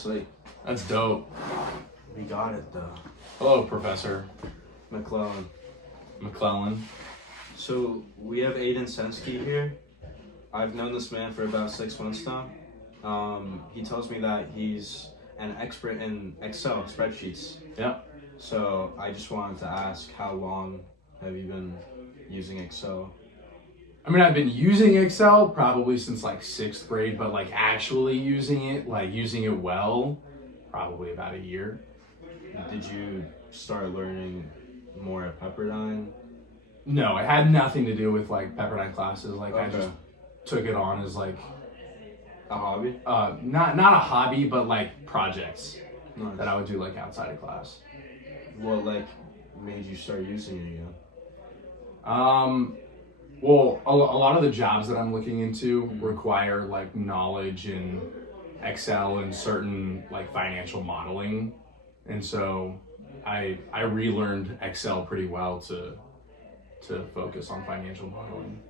Sleep. That's dope. We got it though. Hello, Professor McClellan. McClellan. So we have Aiden Sensky here. I've known this man for about 6 months now. He tells me that he's an expert in Excel spreadsheets. Yeah. So I just wanted to ask, how long have you been using Excel? I mean, I've been using Excel probably since like 6th grade, but like actually using it well, probably about a year. Did you start learning more at Pepperdine? No, it had nothing to do with like Pepperdine classes. Like I Okay. just took it on as like A hobby? not a hobby, but like projects Nice. that I would do like outside of class. What made you start using it again? Well, a lot of the jobs that I'm looking into require like knowledge in Excel and certain like financial modeling, and so I relearned Excel pretty well to focus on financial modeling.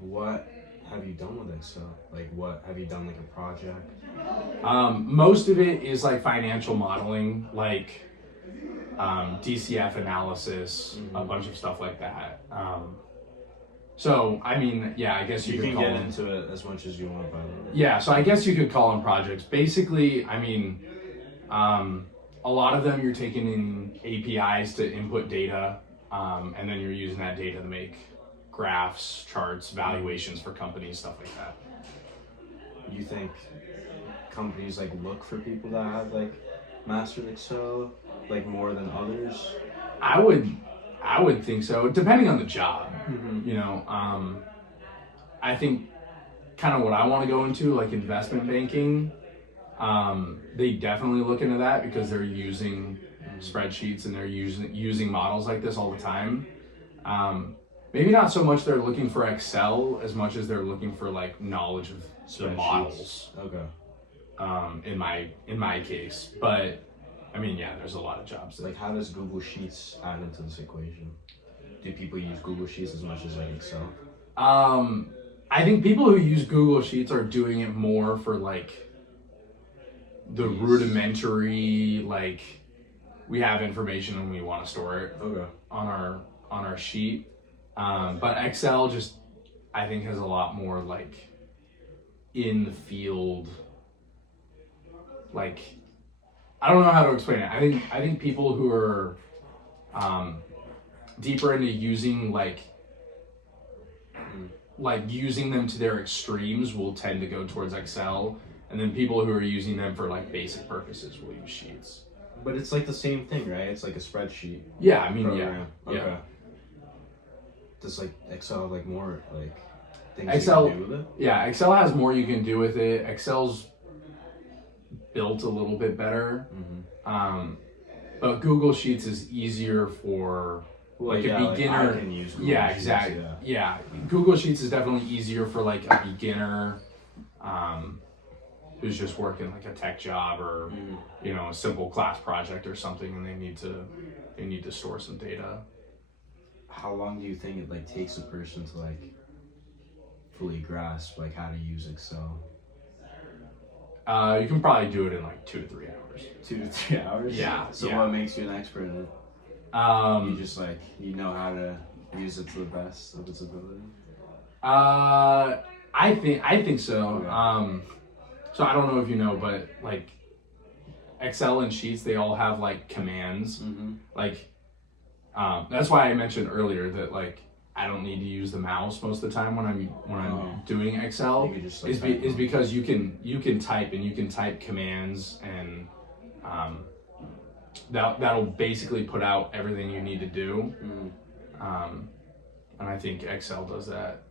What have you done with Excel? Like, what have you done, like a project? Most of it is like financial modeling, like DCF analysis, a bunch of stuff like that. So, I mean, yeah, I guess You could can call get them, into it as much as you want, by the way. yeah, so I guess you could call them projects. Basically, I mean, a lot of them you're taking in APIs to input data, and then you're using that data to make graphs, charts, valuations for companies, stuff like that. You think companies look for people that have mastered Excel more than others? I would think so, depending on the job. Mm-hmm. You know, I think kind of what I want to go into, like investment banking, they definitely look into that because they're using spreadsheets and they're using models like this all the time. Maybe not so much they're looking for Excel as much as they're looking for knowledge of the models. Okay. In my case, but I mean, yeah, there's a lot of jobs that How does Google Sheets add into this equation? Do people use Google Sheets as much as Excel? I think people who use Google Sheets are doing it more for the rudimentary, we have information and we want to store it on our sheet. But Excel just, I think, has a lot more in the field, I don't know how to explain it. I think people who are deeper into using using them to their extremes will tend to go towards Excel, and then people who are using them for basic purposes will use Sheets. But it's the same thing, right? It's a spreadsheet. Yeah, I mean, program. yeah. Okay. Does Excel have more things Excel, you can do with it? Yeah, Excel has more you can do with it. Excel's built a little bit better. Mm-hmm. But Google Sheets is easier for a beginner. I can use Google yeah, Sheets, exactly. Yeah, Google Sheets is definitely easier for a beginner who's just working a tech job or a simple class project or something, and they need to store some data. How long do you think it takes a person to fully grasp how to use Excel? You can probably do it in 2 to 3 hours. 2 to 3 hours? Yeah. So yeah. what makes you an expert in it? You just you know how to use it to the best of its ability? I think so. Okay. So I don't know if you know, but Excel and Sheets, they all have commands. Mm-hmm. That's why I mentioned earlier that I don't need to use the mouse most of the time when I'm doing Excel. You could just is because you can type and you can type commands and that'll basically put out everything you need to do. Mm-hmm. And I think Excel does that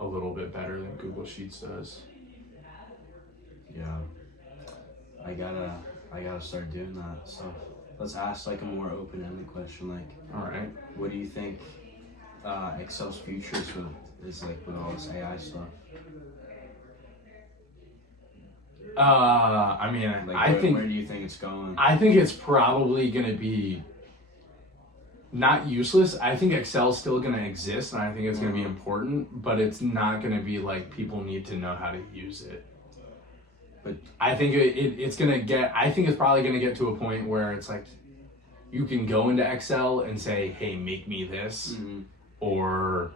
a little bit better than Google Sheets does. Yeah. I gotta start doing that. So let's ask a more open-ended question. All right. What do you think Excel's future is with all this AI stuff? I mean, I think where do you think it's going? I think it's probably gonna be not useless. I think Excel's still gonna exist, and I think it's gonna be important, but it's not gonna be people need to know how to use it. But I think it's gonna get. I think it's probably gonna get to a point where it's like, you can go into Excel and say, "Hey, make me this," or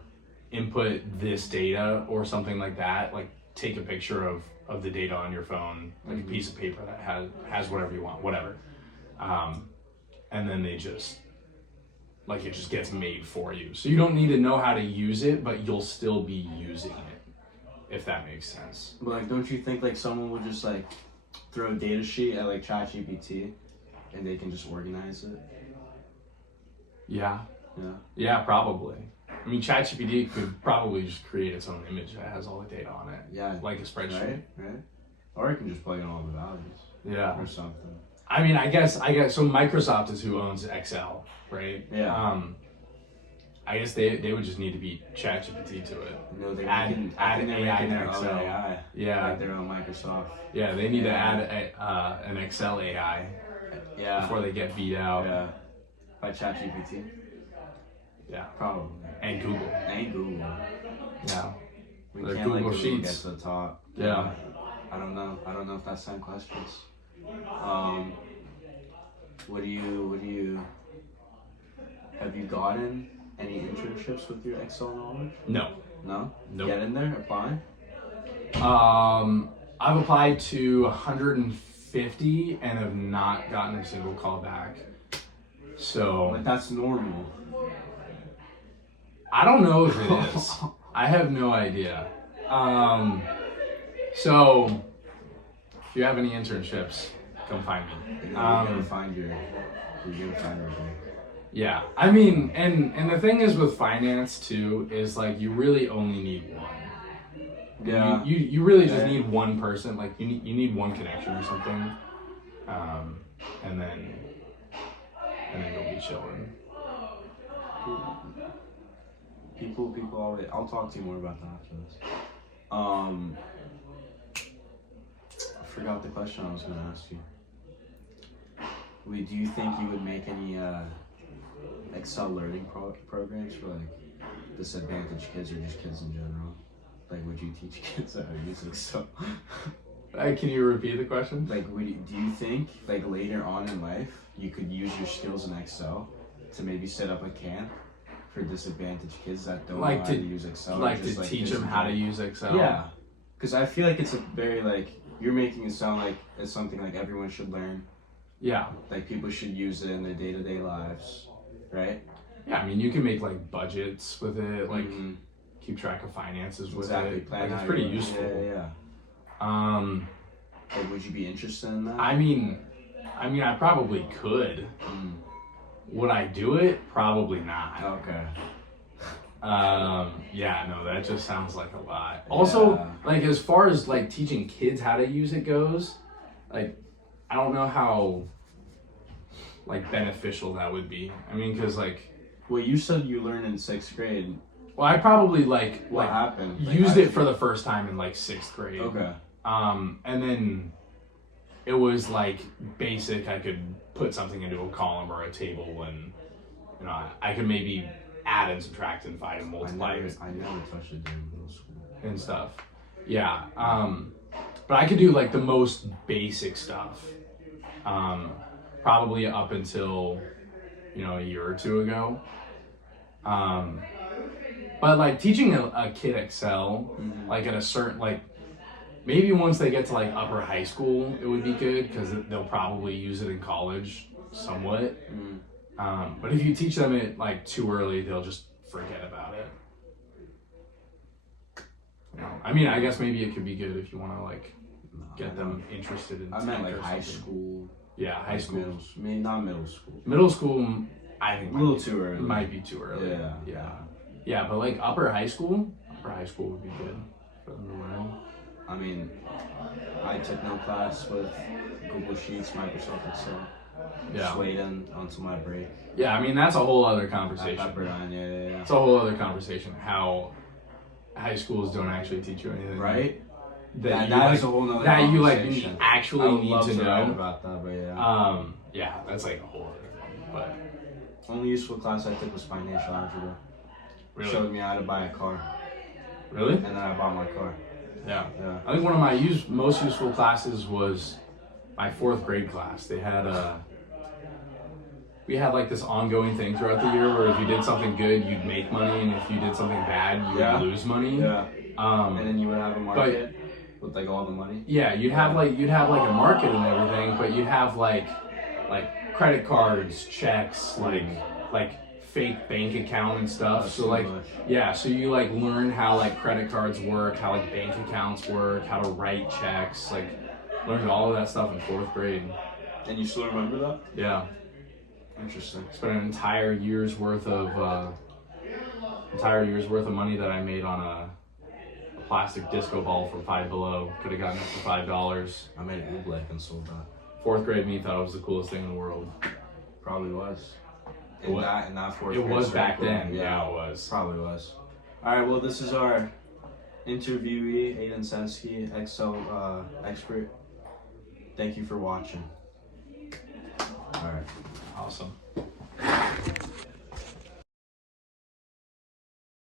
input this data or something like that. Like take a picture of the data on your phone, like a piece of paper that has whatever you want, whatever. And then they just like it just gets made for you. So you don't need to know how to use it, but you'll still be using it, if that makes sense. But like, don't you think like someone would just like throw a data sheet at like ChatGPT and they can just organize it? Yeah. Yeah. Yeah, probably. I mean, ChatGPT could probably just create its own image that has all the data on it. Yeah. Like a spreadsheet. Right. Or it can just plug in all the values. Yeah. Or something. I mean, I guess so Microsoft is who owns Excel, right? Yeah. I guess they would just need to be ChatGPT to it. No, they add can AI they're in making their own Excel. AI. Yeah. Like their own Microsoft. Yeah, they need to add an Excel AI Yeah. before they get beat out. Yeah. By ChatGPT. Yeah. Probably. And Google. And Google. Yeah. We Their can't let Google Google Sheets. get to the top. Yeah. I don't know. I don't know if that's 10 questions. What do you have you gotten any internships with your Excel knowledge? No. No? Nope. Get in there, apply? I've applied to 150 and have not gotten a single call back. So Like that's normal. I don't know if it is. I have no idea. So if you have any internships, come find me. You're gonna find your thing. Yeah, I mean, and the thing is with finance too is like you really only need one. Yeah. You really just need one person. Like you need one connection or something, and then you'll be chilling. People always. I'll talk to you more about that after this. I forgot the question I was going to ask you. Do you think you would make any Excel learning programs for like disadvantaged kids or just kids in general? Like, would you teach kids how to use Excel? Can you repeat the question? Like, do you think like later on in life you could use your skills in Excel to maybe set up a camp for disadvantaged kids that don't know how to use Excel? Like to teach them how to use Excel? Yeah, because I feel like it's a very like you're making it sound like it's something like everyone should learn. Yeah. Like people should use it in their day-to-day lives, right? Yeah, I mean you can make like budgets with it, like keep track of finances with Exactly. it. Plan Like how it's pretty you- useful. Yeah. Like, would you be interested in that? I mean I probably could. Would I do it? Probably not. Okay. Yeah, no, that just sounds like a lot. Also, like as far as like teaching kids how to use it goes, like I don't know how like beneficial that would be. I mean, because like, Well, you said you learned in 6th grade. well, I probably What happened? Like, used it for the first time in like 6th grade. Okay. And then it was like basic. I could put something into a column or a table, and you know, I could maybe add and subtract and divide and multiply I never touched it during middle school. and stuff. Yeah. But I could do like the most basic stuff. Probably up until, you know, a year or two ago. But like teaching a kid Excel, like at a certain, like maybe once they get to like upper high school, it would be good because they'll probably use it in college somewhat. But if you teach them it like too early, they'll just forget about it. You know, I mean, I guess maybe it could be good if you want to like get them interested in. I meant tech like or high something. school. Yeah, high school. Not middle school. Middle school, I think A little too early. might be too early. Yeah. Yeah, but like upper high school would be good for them to learn. I mean, I took no class with Google Sheets, Microsoft Excel. Yeah. Just wait until my break. Yeah, I mean that's a whole other At conversation. Pepperdine, yeah. It's a whole other conversation how high schools don't actually teach you anything. Right? That That you, is a whole nother that you like conversation. actually I would need love to write know. about that, but yeah. Yeah, that's like a whole other thing. But Only useful class I took was financial algebra. really, Showed me how to buy a car, really, and then I bought my car. Yeah. Yeah. I think one of my most useful classes was my 4th grade class. They had we had like this ongoing thing throughout the year where if you did something good, you'd make money, and if you did something bad, you Yeah. would lose money. Yeah. And then you would have a market with like all the money. Yeah, you'd have like a market and everything, but you'd have like credit cards, checks, like fake bank account and stuff. That's So too like much. yeah, so you like learn how like credit cards work, how like bank accounts work, how to write checks, like learned all of that stuff in 4th grade. And you still remember that? Yeah. Interesting. Spent an entire year's worth of money that I made on a plastic disco ball from Five Below. Could have gotten it for $5. I made oobleck and sold that. 4th grade me thought it was the coolest thing in the world. Probably was. It was- In that fourth It grade was back circle, then. Yeah, it was. Probably was. All right. Well, this is our interviewee, Aiden Sensky, Excel expert. Thank you for watching. All right. Awesome.